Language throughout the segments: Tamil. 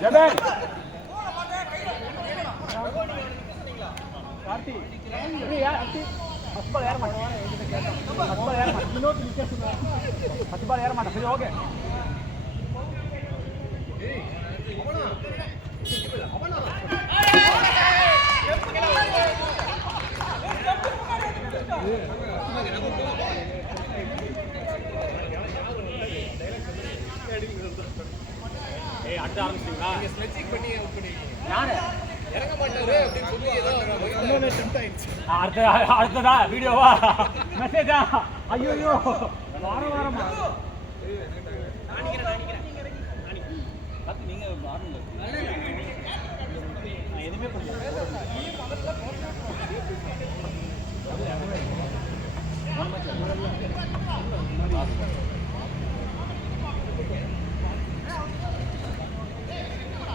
ஜெபன் கார்த்தி யார் அத்தி பஸ்பால் ஏற மாட்டேன் பஸ்பால் ஏற மாட்டேன் இன்னொரு விக்கெட் பஸ்பால் ஏற மாட்டேன் சரி ஓகே அடுத்த ஆரம்பிச்சிங்களா நீங்க ஸ்லெட்சிங் பண்ணி அவுட் பண்ணிருக்கீங்க யாரு இறங்க மாட்டாரு அப்படி சொல்லி ஏதோ டெம்ப்ட் ஆயிடுச்சு அடுத்ததா வீடியோவா மெசேஜா ஐயோ வாரம் நீங்க வாரணும் நான் எதுவுமே பண்ணல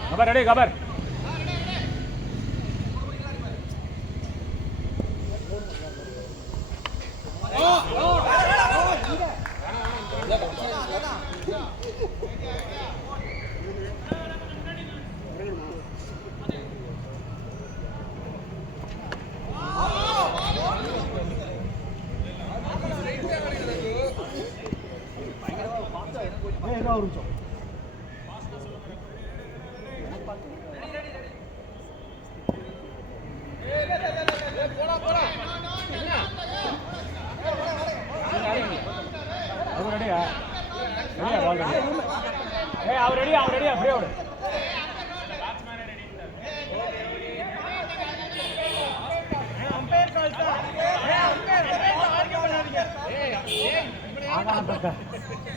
கபர் ரெடி கபர்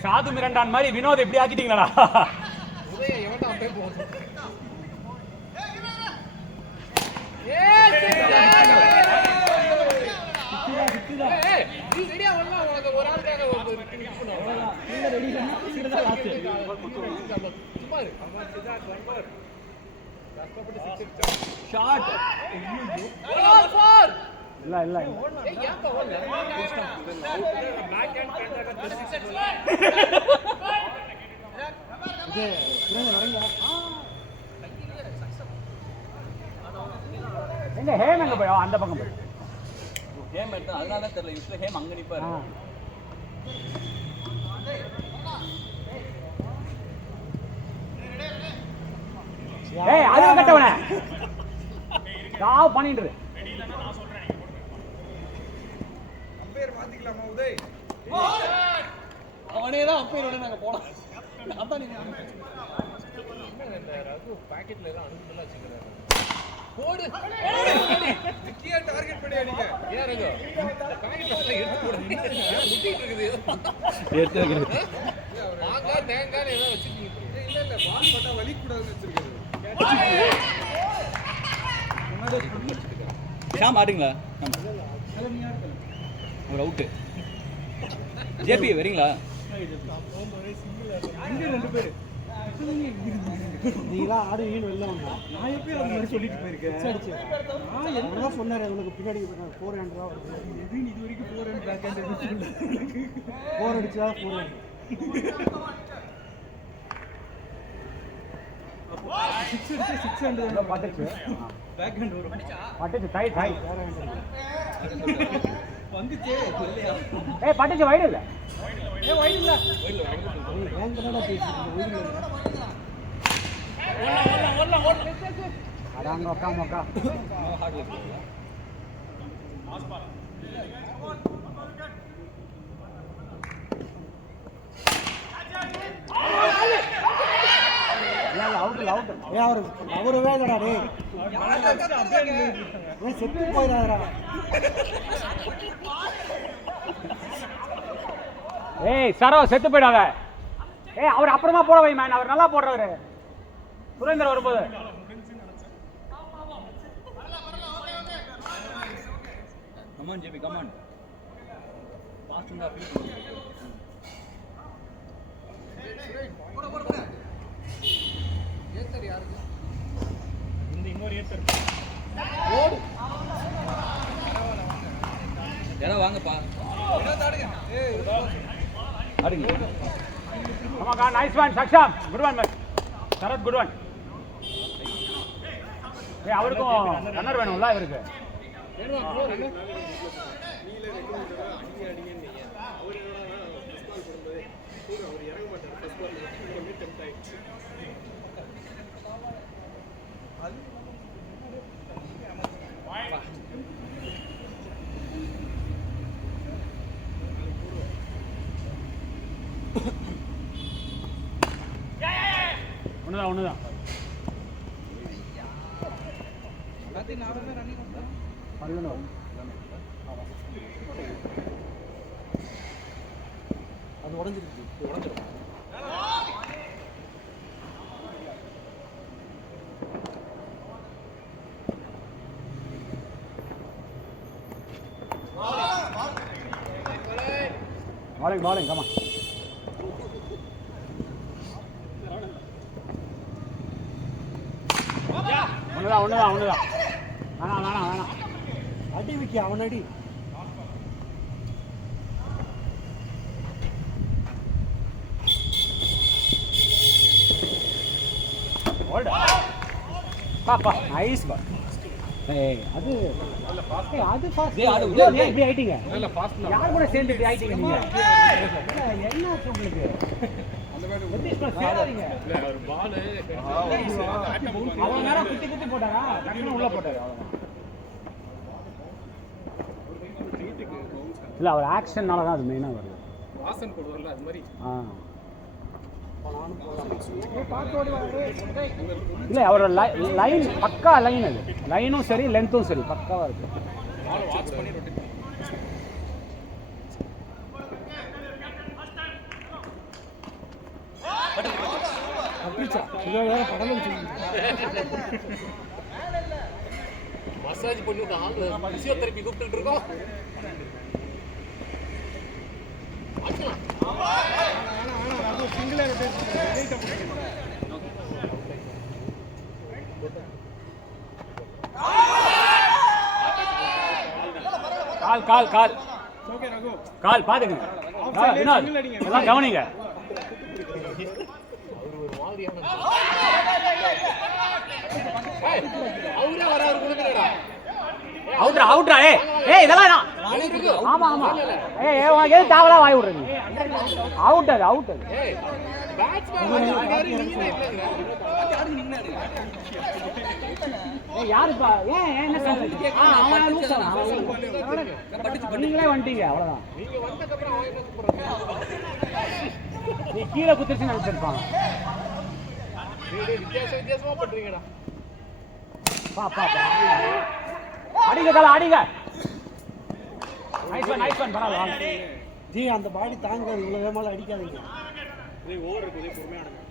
சாது மிரண்டான் மாதிரி வினோத் எப்படி ஆக்கிட்டீங்களா இல்ல இல்ல எங்க ஹேம் எங்க போய் அந்த பக்கம் போய் ஹேம் எடுத்து அதனால தான் தெரியல யூஸ்வலி ஹேம் அங்க நிப்பாரு ஏய் அது கட்டவனே ஸ்டாப் பண்ணிட்டு அவனே தான் அப்பையோட நாங்க போலாம் அதான் நீங்க ரகு பாக்கெட்ல எல்லாம் அனுப்புல வச்சிருக்காரு போடு நிக்கியா டார்கெட் பண்ணி அடிங்க ஏன் ரகு பாக்கெட்ல எடுத்து போடு முட்டிட்டு இருக்குது எடுத்து வைக்கிறது வாங்க தேங்காய் ஏதோ வச்சிருக்கீங்க இல்ல இல்ல பால் பட்டா வலி கூடாதுன்னு வச்சிருக்காரு ஷாம் ஆடுங்களா ஒரு அவுட் ஜேபி வரீங்களா அங்க ரெண்டு பேர் நீங்களா ஆடுவீங்கன்னு வெளில வந்தா நான் எப்பயும் அது மாதிரி சொல்லிட்டு போயிருக்கேன் சரி சரி நான் என்ன சொன்னாரு உங்களுக்கு பின்னாடி 400 ரூபா இது வரைக்கும் 400 பேக் ஹேண்ட் 4 அடிச்சா 400 600 பாட்டுச்சு பேக் ஹேண்ட் வரும் பாட்டுச்சு டை டை வந்துச்சே இல்லையா ஏய் பாட்டுச்சு வைட் இல்ல ஏய் வைட் இல்ல ஏன் கனடா பேசிட்டு வைட் இல்ல ஓடல அடாங்க மொக்கா ஆஸ்பார் அவுட் ஏ அவரு வேடடா டேய் ஏ செத்து போயிராதடா ஏய் சரோ செத்து போயிடாத ஏய் அவர் அப்புறமா போட வை மேன் அவர் நல்லா போடுறாரு சுரேந்தர் வரும்போது கமான் ஜேபி கமான் பாஸ்டா ஃபீல் போடு ஏத்தர் யாருக்கு இந்த இன்னொரு ஏத்தர் ஓடு யாரா வாங்கப்பா ஆடுங்க ஏய் ஆடுங்க ஆமாக்கா nice one Saksham good one man Sarath good one அவருக்கும் ரன்னர் வேணும்ல இவருக்கு. ஒண்ணுதான் அது உடஞ்சிருக்கு. பாலிங் கமா. ஒண்ணுதான் வேணாம். அடி வைக்க அவன் அடி. பாப்பா நைஸ் பால். அது ஃபாஸ்ட். இப்படி ஆயிட்டீங்க. நல்ல ஃபாஸ்ட். யார் கூட சேர்ந்து இப்படி ஆயிட்டீங்க நீங்க? என்ன ஆச்சு உங்களுக்கு? சேராதீங்க. இல்ல அவர் பால் அவன் நேரா குத்தி போட்டாரா? டக்குனு உள்ள போட்டாரு. இல்ல அவர் ஆக்ஷன்னால தான் அது மெயினா வருது. வாசன் போடுவார்ல அது மாதிரி. இல்ல அவரோட லைன் பக்கா லைன், அது லைனும் சரி லென்த்தும் சரி பக்காவா இருக்கு. மசாஜ் பண்ணி பிசியோதெரபி கூப்பிட்டு இருக்கோம். கால் பாத்துங்க. எல்லாம் கவனிங்க. அவுட்ரா. ஏய் இதெல்லாம் ஆமா எது தாவலா வாய் விடுறீங்க. அவுட் அது. யாருப்பா? என்ன நீங்களே வந்துட்டீங்க, அவ்வளவுதான். நீ கீழே குத்திருச்சு நினைச்சிருப்பாங்க. வித்தியாசமா பண்றீங்கடா. அடிங்க. நைஸ் ஒன் பரவாயில்ல. ஜி அந்த பாடி தாங்காது, இவ்வளவு வேகமால அடிக்காதீங்க. ஓவர் இருக்கு, பொறுமையா ஆடுங்க.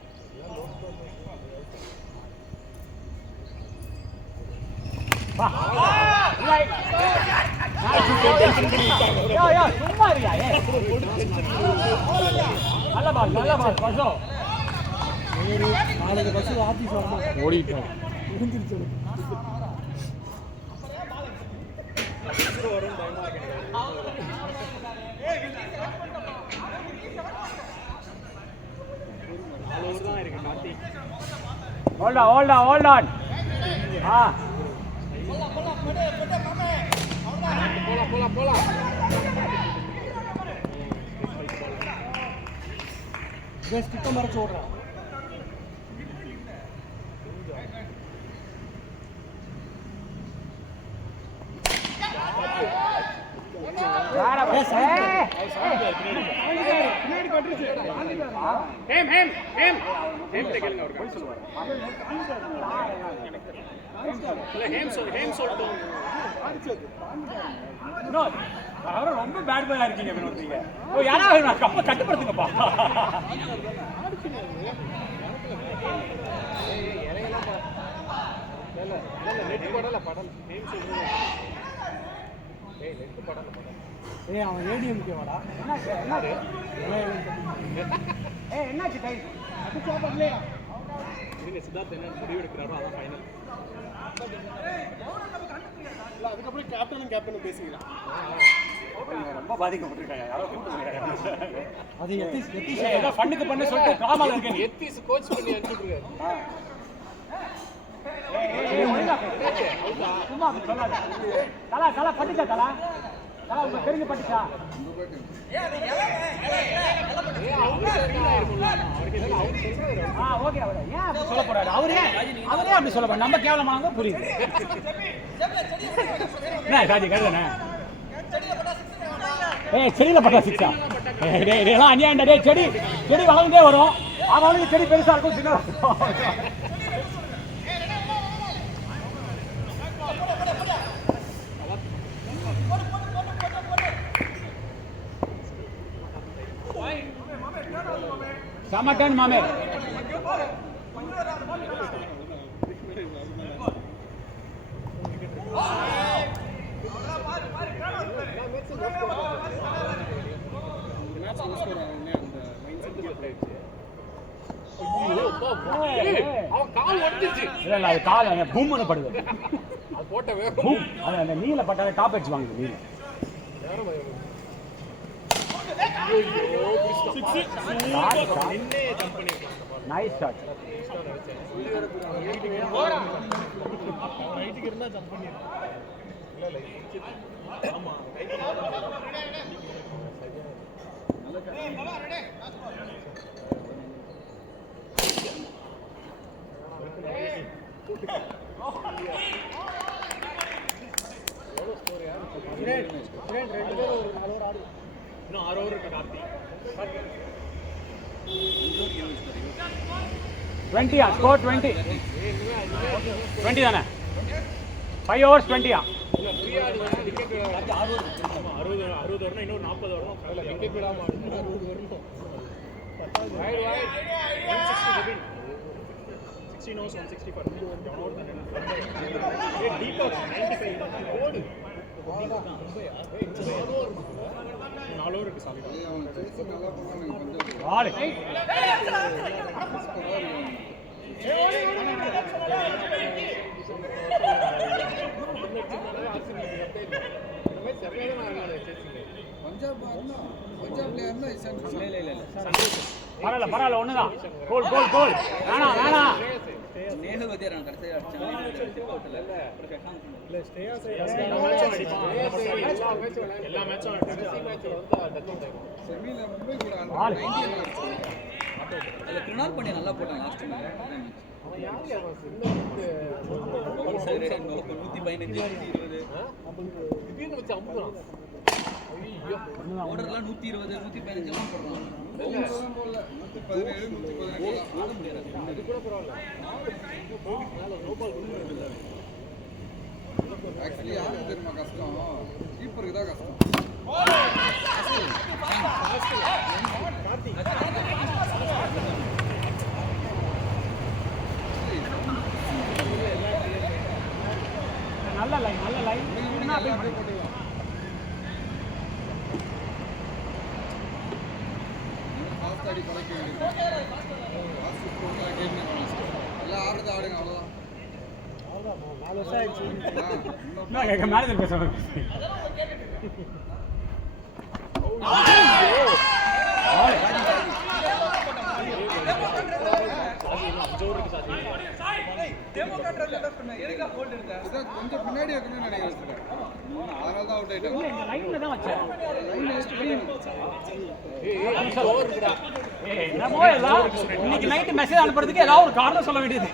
சும்மா இருக்கியா? நல்ல பால் பசோ. நாளைக்கு பஸ் ஆபீஸ் வரமா ஓடிட்டோம். இருந்துருச்சு. Hold on. போலாம். ஸ்டிக்க மறைச்சு ஓடுறான். ரொம்ப பேட் பாயா இருக்கீங்க. யாராவது கப்ப கட்டுப்படுத்துங்கப்பா. அவன் ஏடிஎம்கே வாடா. என்னாச்சு கை? சித்தார்த் என்ன முடிவு எடுக்கிறாரோ அதான் ஃபைனல். அதுக்கப்புறம் கேப்டனும் பேசிக்கலாம். ரொம்ப பாதிக்கப்பட்டிருக்காங்க. அது எத்திஸ் ஃபண்ணுக்கு பண்ண சொல்லிட்டு காமால இருக்கேன். எத்திஸ் கோச் பண்ணி அனுப்பிட்டு இருக்காரு. சும்மா அப்படி சொல்லாத. தலா பட்டுச்சா தலா உங்க தெரிஞ்சு பட்டுச்சா? ஓகே ஏன் அப்படி சொல்ல போறாரு? அவரே அப்படி சொல்ல போறாரு. நம்ம கேவலமானவங்க புரியுது. என்ன காஜி கருதுண்ணே? செடியில பட்டா சிக்ஸா? எல்லாம் அநியாயண்டா. செடி வளர்ந்தே வரும். அவனுக்கு செடி பெருசா இருக்கும், சின்ன சமட்டன் மாமே. அது கால் பூம்னு படுது. அந்த நீல பட்டாலே டாப் அடிச்சு வாங்குது. நீல நைஸ் ஷாட். இன்னும் 6 ஓவர் இருக்கு கார்த்தி. 20 ஸ்கோர் 20 தானே? 5 overs 20 60 வரணும், இன்னொரு 40 வரணும். விக்கெட் விடாம 60 வரணும். 16 overs 165. டீப் ஓவர் 95 ஓடு. 4 ஓவர் இருக்கு சாமி. ஆளு பரவாயில்ல ஒண்ணுதான். கோல் வேணாம். நேஹல் வதியாரன் கடைசியா அடிச்சாங்க. இல்ல ஸ்டேயாஸ் எல்லா மேட்சும் அடிச்சாங்க. எல்லா மேட்சும் செமில மும்பை கூட 90 இல்ல கிருணால் பண்ணி நல்லா போட்டாங்க லாஸ்ட் மேட்ச். அவன் யாரு சரி 115 120 திடீர்னு வச்சு அம்புறான். ஐயோ ஓடர்லாம் 120 115 எல்லாம் போடுறாங்க. 117 117 ஆட முடியாது. அது கூட பரவாயில்ல. மேல நோ பால் கொடுக்கறது. ஆக்சுவலி யாருக்கு தெரியுமா கஷ்டம்? கீப்பருக்கு தான் கஷ்டம். நல்ல லைன் ஃபாஸ்ட் ஆடி பழக்க வேண்டியது. ஃபாஸ்ட் போட்டா கேம் எல்லாம் ஆடுறது ஆடுங்க அவ்வளவுதான். 4 வருஷம் ஆயிடுச்சு. மேனேஜர் பேசுறாங்க. கொஞ்சம் பின்னாடி வைக்கணும்னு நினைக்கிறேன். அதனால தான் அவுட் ஆயிட்டாங்க. லைன்ல தான் வச்சேன். இன்னைக்கு நைட் மெசேஜ் அனுப்புறதுக்கு ஏதாவது ஒரு காரணம் சொல்ல வேண்டியது.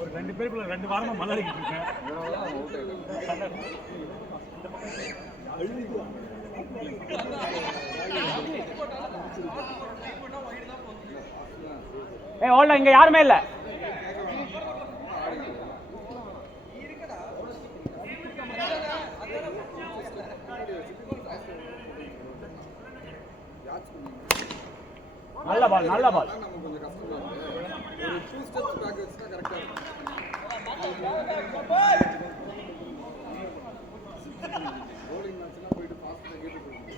ஒரு 2 பேருக்குள்ள 2 வாரமா மல்லாடிக்கிட்டு இருக்கேன். ஓல்டா இங்க யாருமே இல்ல. நல்ல பால் நம்ம கொஞ்சம் கஷ்டமா இருக்கு. ஒரு 2 ஸ்டெப்ஸ் பேக் வச்சா கரெக்ட்டா இருக்கும். bowling matchனா போயிட்டு ஃபாஸ்டா கேட் போடுங்க.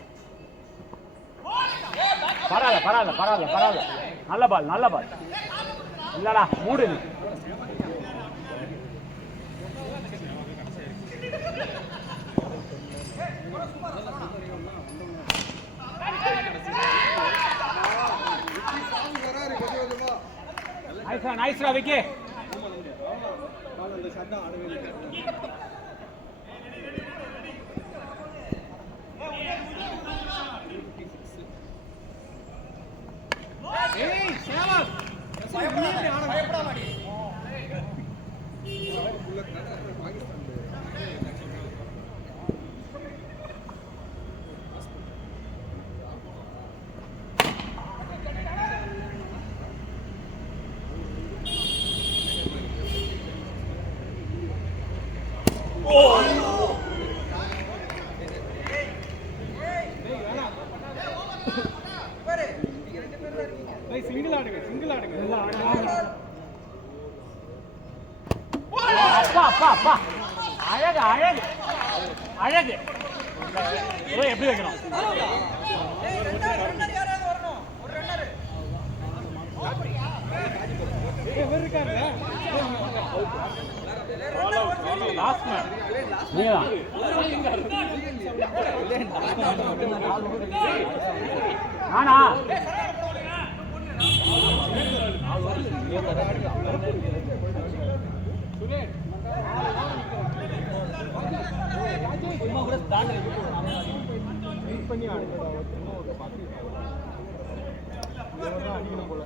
பரவாயில்ல. நல்ல பால். இல்லடா மூடு நீ. வராரு கொஞ்சம் நைஸ்ரா விக்கி. அந்த ஷாட் ஆடவே இல்லை. ஏய் சேவக் பயப்படாத மாடி. சிங்கிள் ஆடுங்க. அப்பா அழகு அழகு அழகு. எப்படி வைக்கணும்? நானா பண்ணி ஆடுங்க. அடிக்கணும் போல.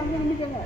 அங்க நின்னுக்கங்க.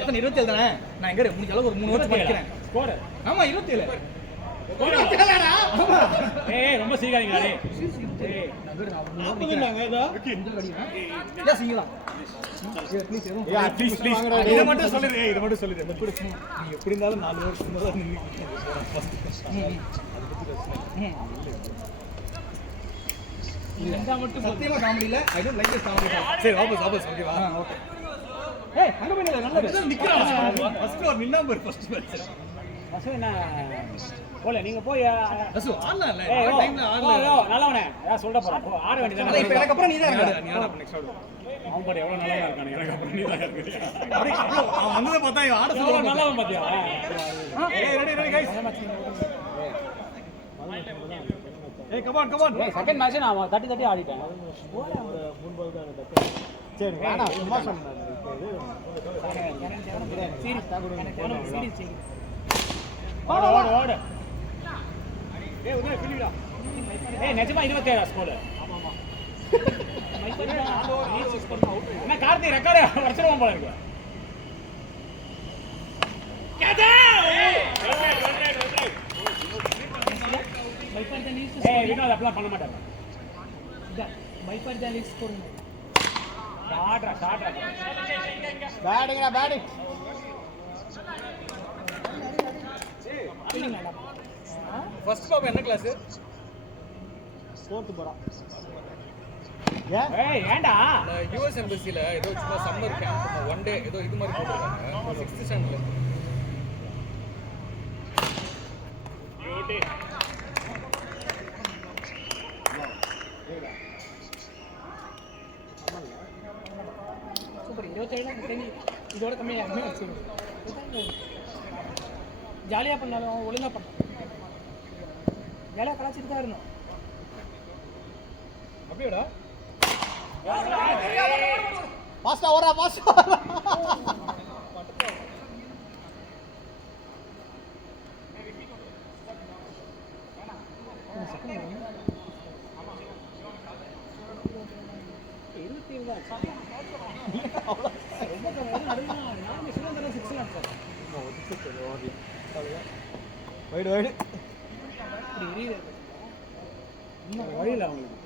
எத்தனை 27 தானே? நான் எங்க முடிஞ்ச அளவு ஒரு 3 வருஷம் படிக்கிறேன். ஆமா 27. ஏய் ரொம்ப சீக்கிரங்களா டேய். இத மட்டும் சொல்லிரு. இத மட்டும் சொல்லிரு. நீ எப்படி இருந்தாலும் 4 வருஷம் தான் இந்த மட்டும் சத்தியமா காமெடி இல்ல. I don't like this comedy. சரி வாபஸ் ஓகேவா? ஓகே. ஏய் அங்க போய் நல்ல நிக்கறான். ஃபர்ஸ்ட் ஃப்ளோர் நின்னா பாரு ஃபர்ஸ்ட் மேட்ச். அசேனா போல நீங்க போய் அசு ஆடல டைம்ல ஆடல. நல்லவனே நான் சொல்ற போறேன். ஆட வேண்டியது. இப்போ எனக்கு அப்புறம் நீ தான் ஆடு. நீ ஆட நெக்ஸ்ட் ஆடு. அவன் பாரு எவ்வளவு நல்லவனா இருக்கானே. எனக்கு அப்புறம் நீ தான் இருக்கு. அப்படியே அவன் வந்தத பார்த்தா ஆட சொல்ல நல்லவன் பாத்தியா? ஏய் ரெடி गाइस. ஏய் கம் ஆன். ஏய் செகண்ட் மேட்ச் நான் தட்டி ஆடிட்டேன். ஒரு 3 பால் தான் தப்பு. சரி வேணா சும்மா சொன்னேன். சீரிஸ் தான் கொடுங்க. சீரிஸ் செய். ஓடு. ஏய் உடனே ஃபினிஷா. ஏய் நிஜமா 27 ஸ்கோர். ஆமாமா. மைப்பரிடா நீ 6 பண்ண அவுட். என்ன கார்த்தி ரெக்கார்ட் வச்சிருவான் போல இருக்கு. கேட்டா! மைப்பரிடா நீ ஏய் வினோத் அப்பலாம் பண்ண மாட்டாங்க. மைப்பரிடா நீ ஸ்கோர். பேட்டிங்டா பேட்டிங் ஃபர்ஸ்ட் பாப்பா என்ன கிளாஸ்? 4th போறான். ஏன்டா யுஎஸ் எம்பசில ஏதோ சும்மா சம்மர் கேம்ப் ஒன் டே ஏதோ இது மாதிரி போட்டுருக்காங்க 6th ஸ்டாண்டர்ட்ல. சூப்பர் 27 இதோட கம்மியாக யாருமே வச்சுக்கணும். ஜாலியாக பண்ணாலும் ஒழுங்காக பண்ணணும். வேலையை கலாச்சிட்டு தான் இருந்தோம். அப்படியேடா பாஸ்டா ஓரா பாஸ்டா வைடு வைடு வழியில் அவங்களுக்கு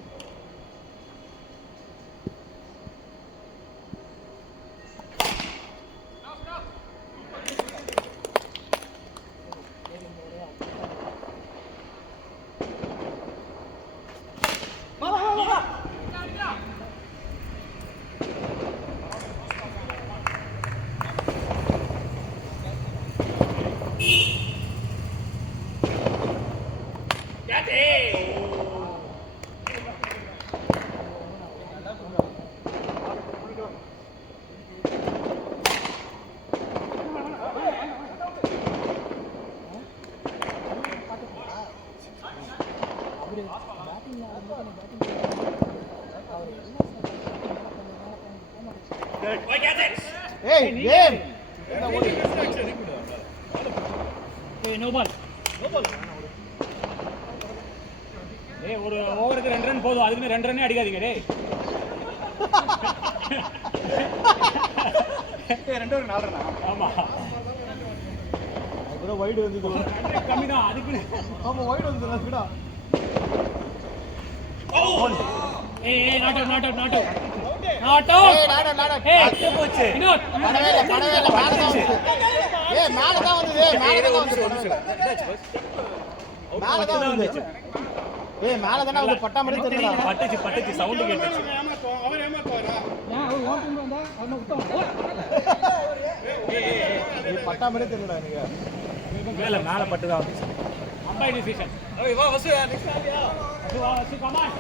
ஏய் கேம் நோ பால் ஏய் ஒரு ஓவருக்கு 2 ரன் போதும். அதுக்கு 2 ரன்னே அடிக்காதீங்க டேய். 2 ஒரு 4 ரன். ஆமா அப்புறம் வைடு வந்து கம்மி தான் அதுக்கு. ஆமா வைடு வந்து ரஸ்டா. ஏய் நாட் அவுட் ஏய் அட்டு போச்சு. படவே இல்ல மேல தான் வந்து. ஏய் மேல தான் வந்து மேல தான் வந்து. ஏய் மேல தான வந்து பட்டா மாதிரி தெரியல. பட்டுச்சு சவுண்ட் கேட்டுச்சு. அவர் ஏமாத்துவாரா? அவர் ஓன் பண்ணி வந்தா அவன விட்டோம். ஏய் பட்டா மாதிரி தெரியல நீங்க. மேல பட்டு தான் வந்துச்சு. அம்பை டிசிஷன். ஓய் வா வசு நெக்ஸ்ட் ஆலியா வசு கமான்.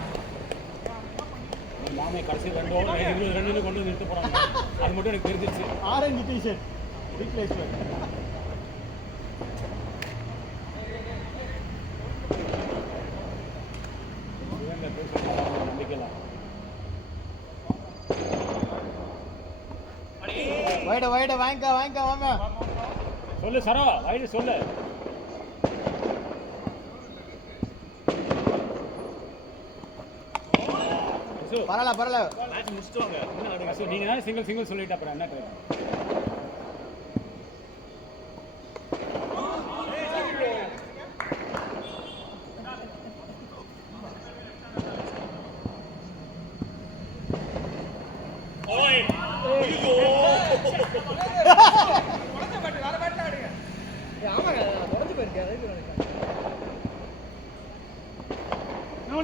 மாமே கடைசி 2 ஓவர் 20 ரன்னுக்கு கொண்டு வந்து நிறுத்த போறாங்க. அது மட்டும் எனக்கு தெரிஞ்சிருச்சு. Orange T-shirt replacement. வைட வாங்க வாங்க. சொல்லு சரோ வைடு சொல்லு. பரல மேட்ச் முடிச்சிட்டாங்க. என்ன ஆடுங்க? நீங்க தான் சிங்கிள் சொல்லிட்டு அப்புறம் என்ன ட்ரை? ஓய் ஐயோ ஆமாங்க உடைஞ்சு போயிருக்கேன் அதுக்கு நினைக்கிறேன். நோ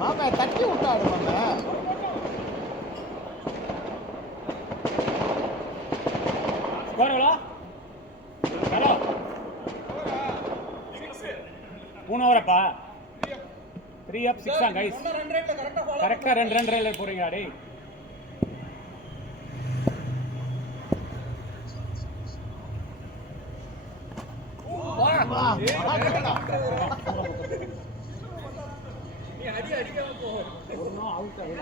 மாமா தட்டி விட்டாடு மாமா. ஸ்கோர் எவ்வளோ? ஹலோ 3 ஓவரப்பா. 3 up 6 தான் கைஸ். கரெக்டாக 2 ரன் ரேல போறீங்க டேய். நீ அடிக்காம போ. ஒன்னும் அவுட் ஆகல.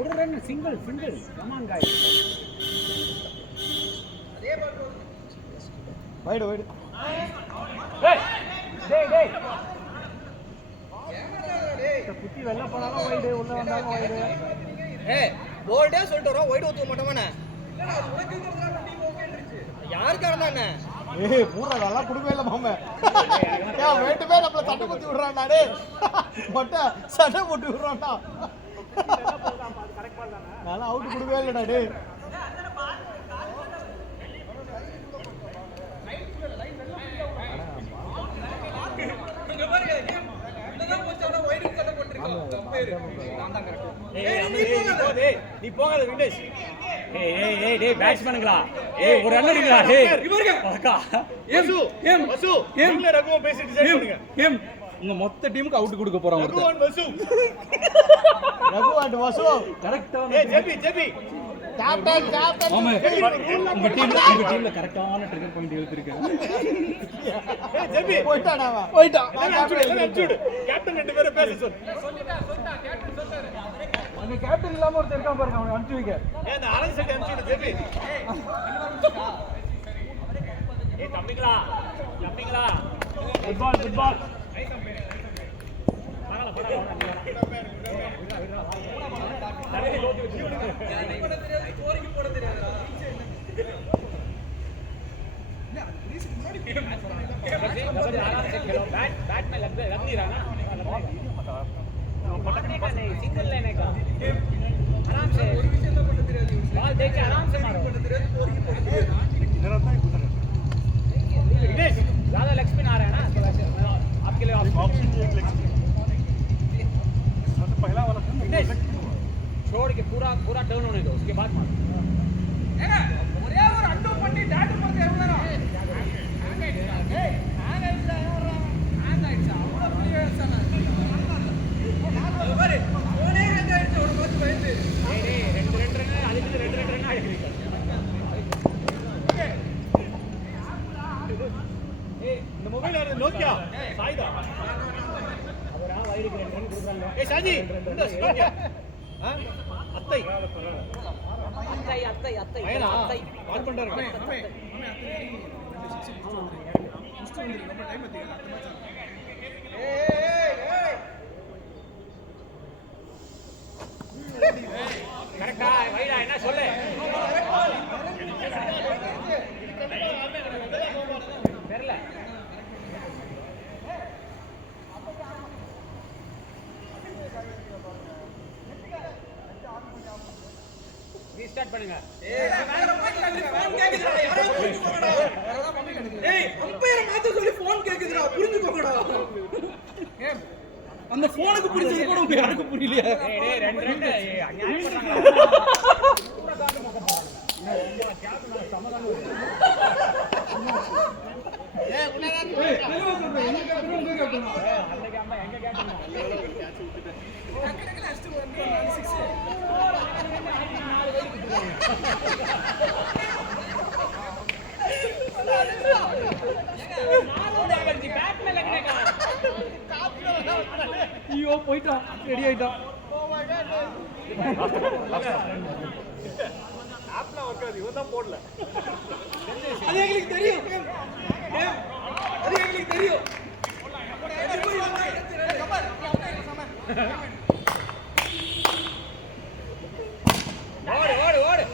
ஒரு run single come on guys. Wide குத்தி வெளில போனாலும் வைடு, உள்ள வந்தாலும் வைடு. போல்டே சொல்லிட்டு வரோம், ஒயிட் ஊத்துக்க மாட்டோமாண்ணே. யாருக்கா இருந்தாண்ணே? ஏய் பூரா நல்லா குடுக்கவே இல்லை மாமா. ஏன் வேட்டு பேர் நம்மள சட்டை குத்தி விடுறான்டா டேய். மொட்டை சட்டை போட்டு விடுறான்டா. நல்லா அவுட் குடுக்கவே இல்லடா டேய். நீ போகாத விண்டேஜ். டேய் பேட்ஸ்மேனுங்களா, ஒரு ரன் அடிங்களா. டேய் அக்கா வசு நீங்களே ரகுவா பேசி டிசைட் பண்ணுங்க. உங்க மொத்த டீமுக்கு அவுட் கொடுக்க போறோம். ரகுவான் வசு ரகு அண்ட் வசு கரெக்ட்டா. ஜெபி கேப்டன் ஆமா, உங்க டீம்ல கரெக்ட்டான ட்ரிகர் பாயிண்ட் எடுத்துருக்கேன். ஜெபி போய்ட்டானா அவன்? போய்ட்டான். அனுப்பிடு கேப்டன் ரெண்டு பேரை பேச சொல்லு. அங்க கேப்டன் இல்லாம ஒருத்தர் இருக்கான் பாருங்க, அவனை அனுப்பிச்சு வைங்க. ஏன் அந்த ஆரஞ்சு சட்டை அனுப்பிடு ஜெபி. தம்பிங்களா குட் பால். बैट में लग नहीं रहा ना, सिंगल लेने का आराम से बॉल देख के आराम से मारो. ज्यादा लेग स्पिन आ रहा है ना, तो वैसे आपके लिए ऑप्शन पहला वाला छोड़ के पूरा टर्न होने दो, उसके बाद मारो. இந்த மொபைல் யாரு? நோக்கியா சாய்தா. ஏய் சாஜி இந்த நோக்கியா. அத்தை ஐயா கால் பண்றாரு. கரெக்டா வைடா, என்ன சொல்லு. தெரியல. ரீஸ்டார்ட் பண்ணுங்க. அம்பையர் மாத்த சொல்லி போன் கேக்குதுடா, புரிஞ்சுக்கோங்கடா. அந்த போனுக்கு புரிஞ்சது கூட உங்க யாருக்கு புரியலையா? டேய் ரெண்டு அநியாயம் பண்றாங்க. பூரா காட்டு மொக்க போறாங்க. ரொம்ப கேப்டன் சமாதானம். என்ன கேப்டன் உங்க கேப்டன்? அந்த கேம்ல எங்க கேப்டன்? बैट में लगने का ஐயோ போய்ட்டான், ரெடி ஆயிட்டான். ஆப்ல வர்க்காது, இவன் தான் போடல. அது எங்களுக்கு தெரியும். அது எங்களுக்கு தெரியும். ஓடு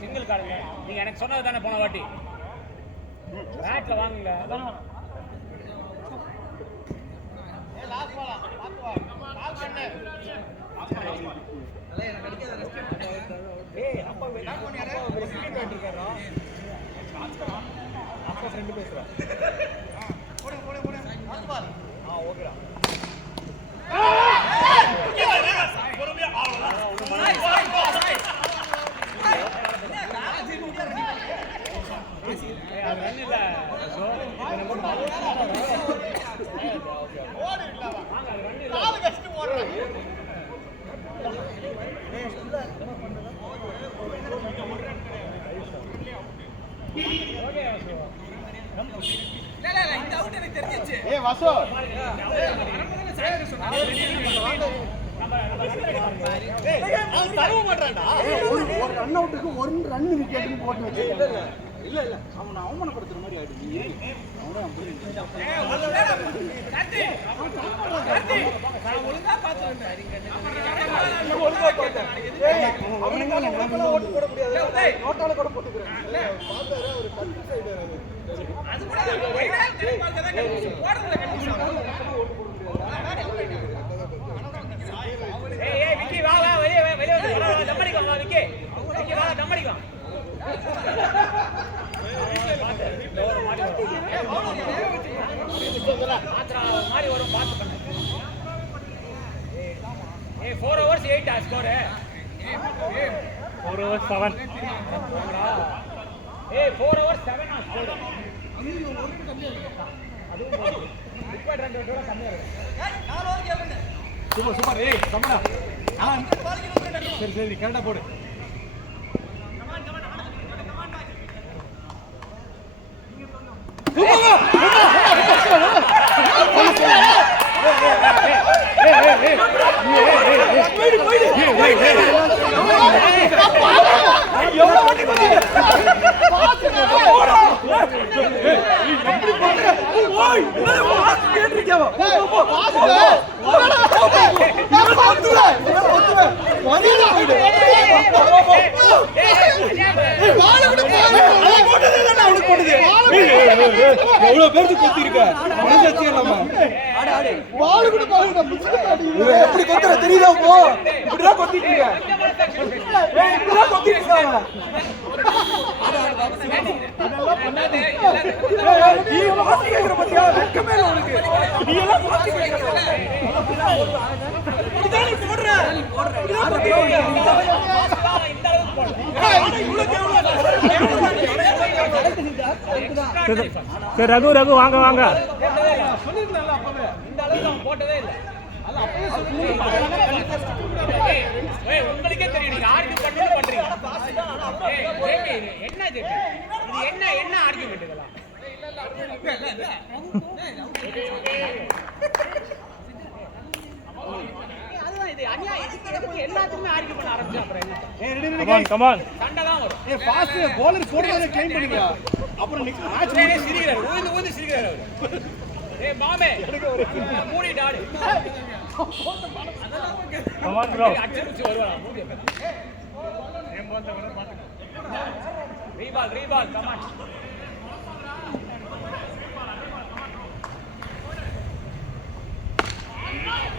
சிங்கிள் காடுங்க. நீங்க எனக்கு சொன்னது தானே போன வாட்டி. பேட்ல வாங்குங்க. அதான் ரன் இல்ல. ரன் அவுட்டுக்கு ஒரு ரன் விக்கெட்டுன்னு போட்டு வச்சிருக்காங்க. இல்ல அவனை அவமானப்படுத்துற மாதிரி ஆயிடுச்சு. ஓட்டு போட முடியாது, நோட்டால கூட போட்டுக்கிறேன். விக்கி வா வா வெளியே வெளியே வந்து தம் அடிக்கும் வா விக்கி விக்கி வா தம் அடிக்கும் மாறி வரும் பார்த்து பண்ணு 4 hours 8 score 4 overs 7 4 hours 7 score அதுவும் இப்போ 2 விட கம்மியா இருக்கு சூப்பர் சூப்பர் ஏய் கம்மடா சரி சரி கரெக்டா போடு எவ்வளவு பேருக்கு கொத்தி இருக்க மனசாட்சி இல்லாம பாலு கூட பாருங்க எப்படி கொத்துற தெரியுதா போ இப்படிதான் கொத்திட்டு இருக்க இப்படிதான் கொத்திட்டு இருக்காங்க நீ மாத்தி கேக்குற பத்தியா வெக்கமே இல்ல உனக்கு நீ எல்லாம் மாத்தி கேக்குற இதான் நீ போடுற இதான் கொத்திட்டு இந்த அளவுக்கு போடு இவ்வளவு சரி ரகு ரகு வாங்க வாங்க சொல்லிருக்கல அப்பவே இந்த அளவுக்கு அவன் போட்டதே இல்ல அது அப்பவே ஏய் உங்களுக்கே தெரியும் நீங்க ஆர்கியூ பண்ணி பண்றீங்க என்ன ஜெபி இது என்ன ஆர்கியூமென்ட் இதெல்லாம் அதுதான் இது அநியாயம் இதுக்கு எல்லாத்துக்குமே ஆர்கியூ பண்ண ஆரம்பிச்சா அப்புறம் கம் ஆன் சண்டை தான் வரும் ஏய் ஃபாஸ்ட் bowler போடுறத க்ளைம் பண்ணிக்க அப்புறம் நெக்ஸ்ட் மேட்ச் மேலே சிரிக்கிறாரு ஊந்து சிரிக்கிறாரு அவரு ஏய் மாமே மூடி டாடு கம் ஆன் ப்ரோ அடிச்சு வருவாங்க மூடி ரீபால் கம் ஆன்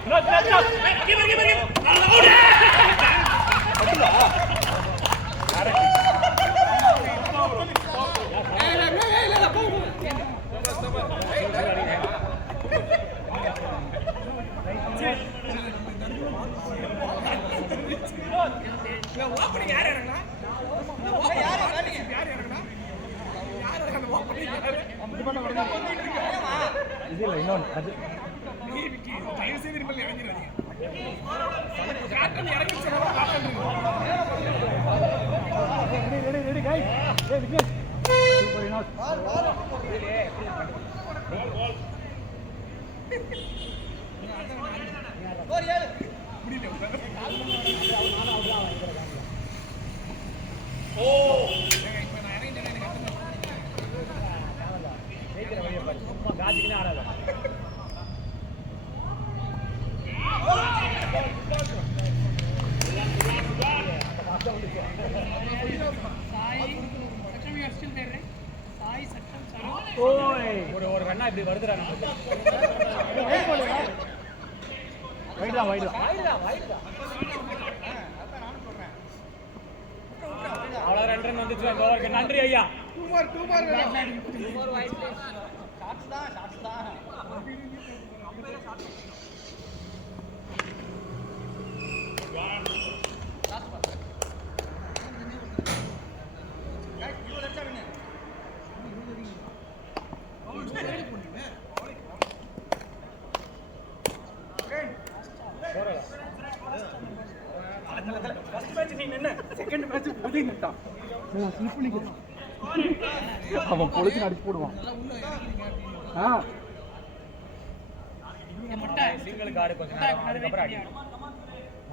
நோ கீப்பர் இது இல்ல இன்னொன்னு அது ரெடி गाइस ஏய் விக்னேஷ் சூப்பர் இனோஸ் காஜிக்கே ஆடாத ஒரு ரன்னா இப்படி வருதுடா நமக்கு வைடு அவ்வளவு 2 ரன் வந்துச்சு அந்த ஓவருக்கு நன்றி ஐயா டூ பார் ஸ்லிப் பண்ணிக்கிறேன். அவன் பொழுது அடிச்சு போடுவான். சிங்கிள் கார்டு கொஞ்சம் நேரம் அதுக்கப்புறம் அடி.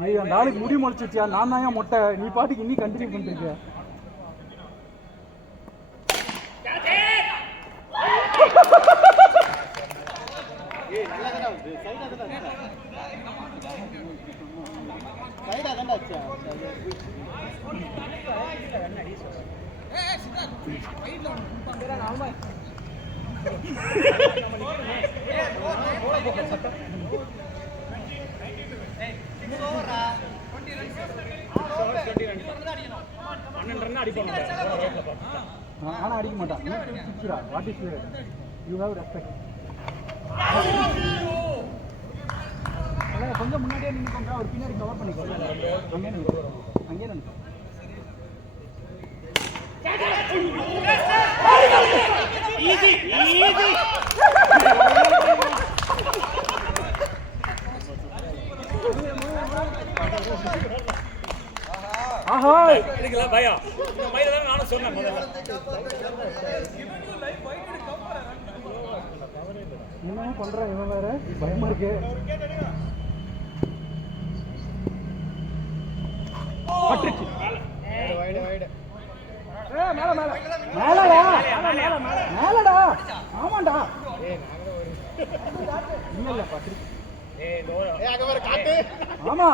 ஐயோ அந்த ஆளுக்கு முடி முளைச்சிச்சியா? நான் தான் ஏன் மொட்டை, நீ பாட்டுக்கு இன்னி கண்டினியூ பண்ணிருக்க. ஆனா அடிக்க மாட்டான். What is you have respect. கொஞ்சம் முன்னாடியே நின்றுக்கோங்க, அவர் பின்னாடி கவர் பண்ணிக்கோங்க. அங்கே நின்று அங்கே நின்று ஆஹா எடுக்கல பயம். இந்த மயில தான் நானும் சொன்னேன் முதல்ல. என்னமோ பண்றான் இவன், வேற பயமா இருக்கு. பட்டுச்சு. மேலடா. ஆமாண்டா. இல்ல பட்டுச்சு. ஆமா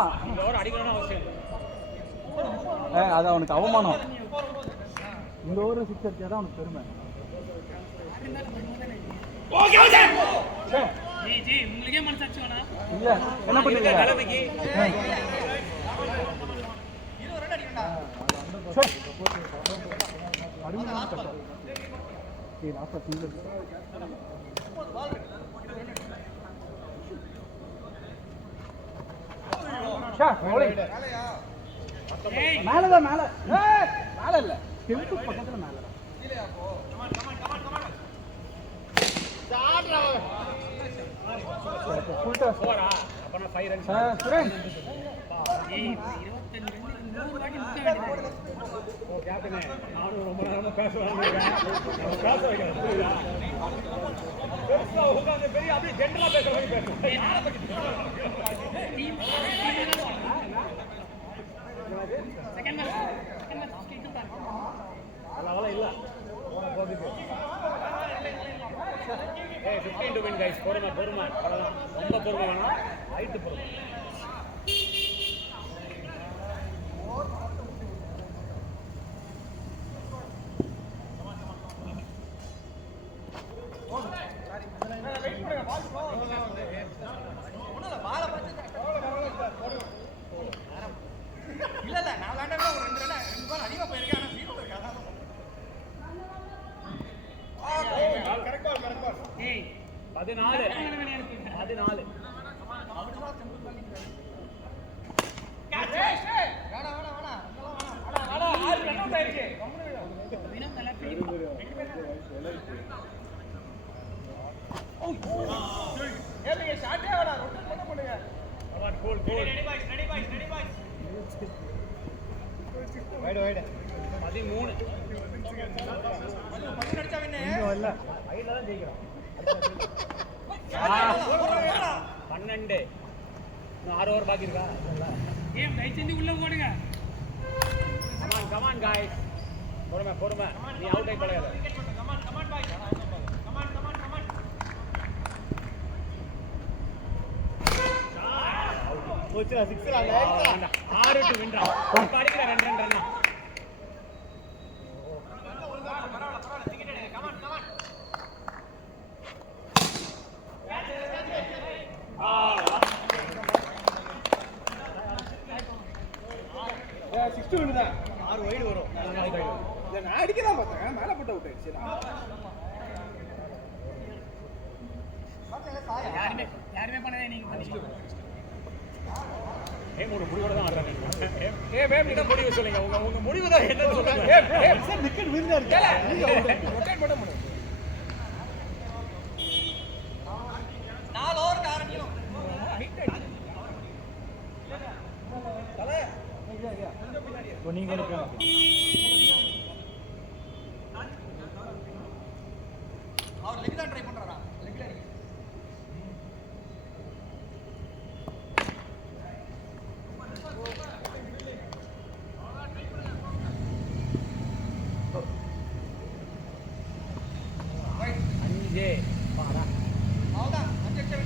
அடிக்கணும்னு அவசியம் இல்லை. அது அவனுக்கு அவமானம். இந்த ஓவர் 6 அடிச்சாதான் அவனுக்கு பெருமை. இல்ல என்ன பண்ணுவீங்க? மேலதான் மேல மேல இல்ல டெம்பிள் பக்கத்துல மேல. Hey, 15 to win, guys. பொறுமை ரொம்ப பொறுமை வேணாம். ஹைட் பொறுமை. இல்ல நான் விளையாண்டா ஒரு 2 ரன் அதிகமா போயிருக்கேன். ஆனா 0 இருக்காது. கரெக்ட் பால். ஏய் 14 12 6 ஓவர் பாக்கி இருக்கா? ஏன் கைச்சேந்தி உள்ள போடுங்க. Come on guys. பொறுமை நீ அவுட் ஆகி பழையாத. கமான் பாய். கமான். போச்சுடா 6 ரன் 6 டு வின்டா. அடிக்கிற 2 ரன். நான் அடிக்கதான் பார்த்தேன், மேல போட்டு அவுட் ஆயிடுச்சு. யாருமே பண்ணதே நீங்க மூணு முடிவோட தான் ஆடுறாங்க. நீங்க முடிவு சொல்லுங்க. உங்க முடிவு தான் என்ன சொல்லுங்க. விக்கெட் வின்னர் ரொட்டேட் பண்ண முடியும். 4 ஓவர் காரணியும் நீங்க அவர் லெக் தான் ட்ரை பண்றாரா லெக்ல அஞ்சு பாடா அவ்வளவுதான் அப்ஜெக்ஷன்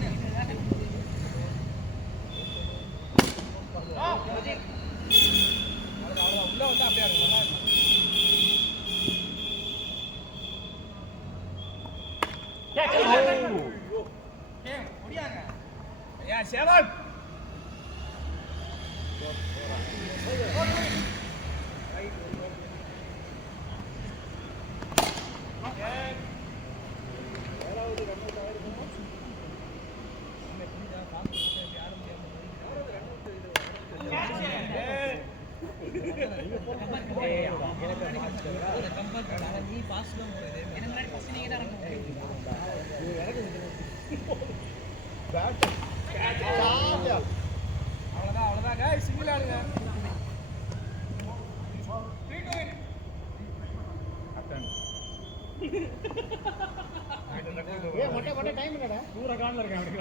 உள்ள வந்து அப்படியே இருக்கும் ஏன் முடியாங்க ஏன் சேவல் நீ பாஸ் தான் போகுது எனக்கு முன்னாடி ஃபர்ஸ்ட் நீங்க தான் அவ்வளவுதான் guys, சிங்கிள் ஆடுங்க மொட்டை டைம் என்னடா தூர கால்ல இருக்கேன் அப்படி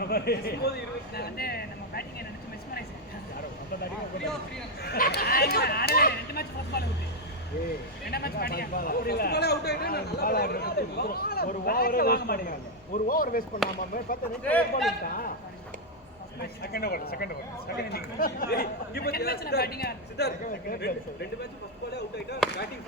நான் வந்து நம்ம பேட்டிங்கை நினைச்சு மெஸ்மரைஸ் ரெண்டு மேட்ச் ஃபர்ஸ்ட் பால் விட்டு ரெண்டு மேட்ச் பாடியா ஒரு ஓவர் வேஸ்ட் பண்ணாம 10 செகண்ட் ஓவர் செகண்ட் மேட்ச் பேட்டிங்கா ரெண்டு மேட்ச் ஃபர்ஸ்ட் பாலே அவுட் ஆயிட்டா பேட்டிங்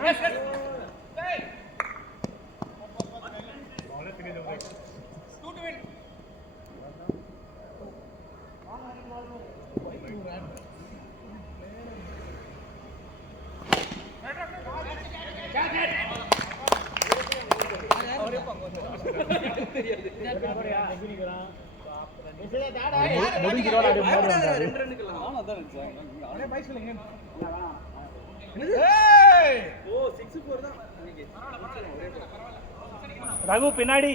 ரகு பின்னாடி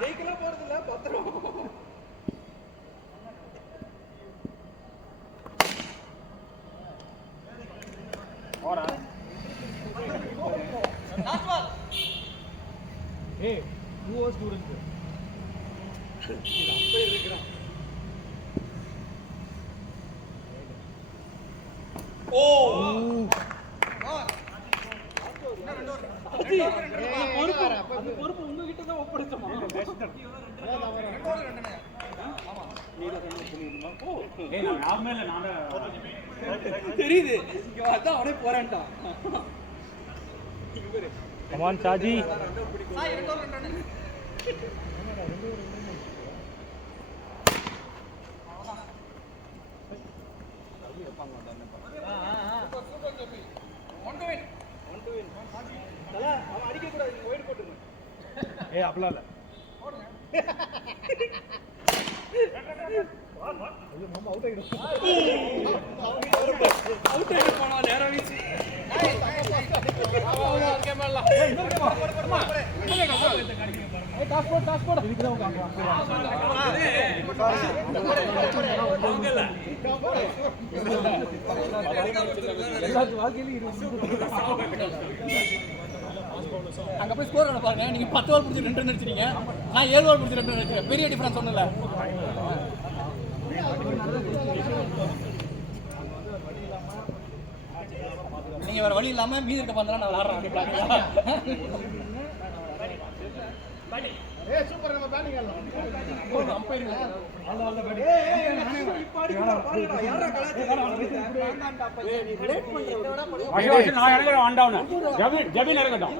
ஜெயிக்கலாம் போறது இல்ல பத்திரம் ஏய் 2 hours ஸ்டூடண்ட் பொறுப்பு உங்ககிட்ட தான் ஒப்படைச்சோமா தெரியுது இங்க அதான் அவனே போறான்ட்டான் கமான் சாஜி அடிக்க கூடாது நீங்க ஒயிட் போட்டுங்க ஏய் அப்படிலாம் இல்ல ஐயோ மாமா அவுட் ஆயிடும் அவுட் ஆயிட்டு போனா நேரா வீச்சு அங்க போய் ஸ்கோர் பண்ண பாருங்க நீங்க 10 ஓவர் பிடிச்சி 2 ரன் அடிச்சிட்டீங்க நான் 7 ஓவர் பிடிச்சி 2 ரன் அடிச்சேன் பெரிய டிஃபரன்ஸ் ஒண்ணும் இல்ல நீங்க வேற வழி இல்லாம மீதி இருக்க பந்தலாம் நான் விளையாடுறேன் ஏய் சூப்பர் நம்ம பேட்டிங் ஆடலாம் அம்பையர் நான் இறங்குறேன் ஆன் டவுன் ஜபின் இறங்கட்டும்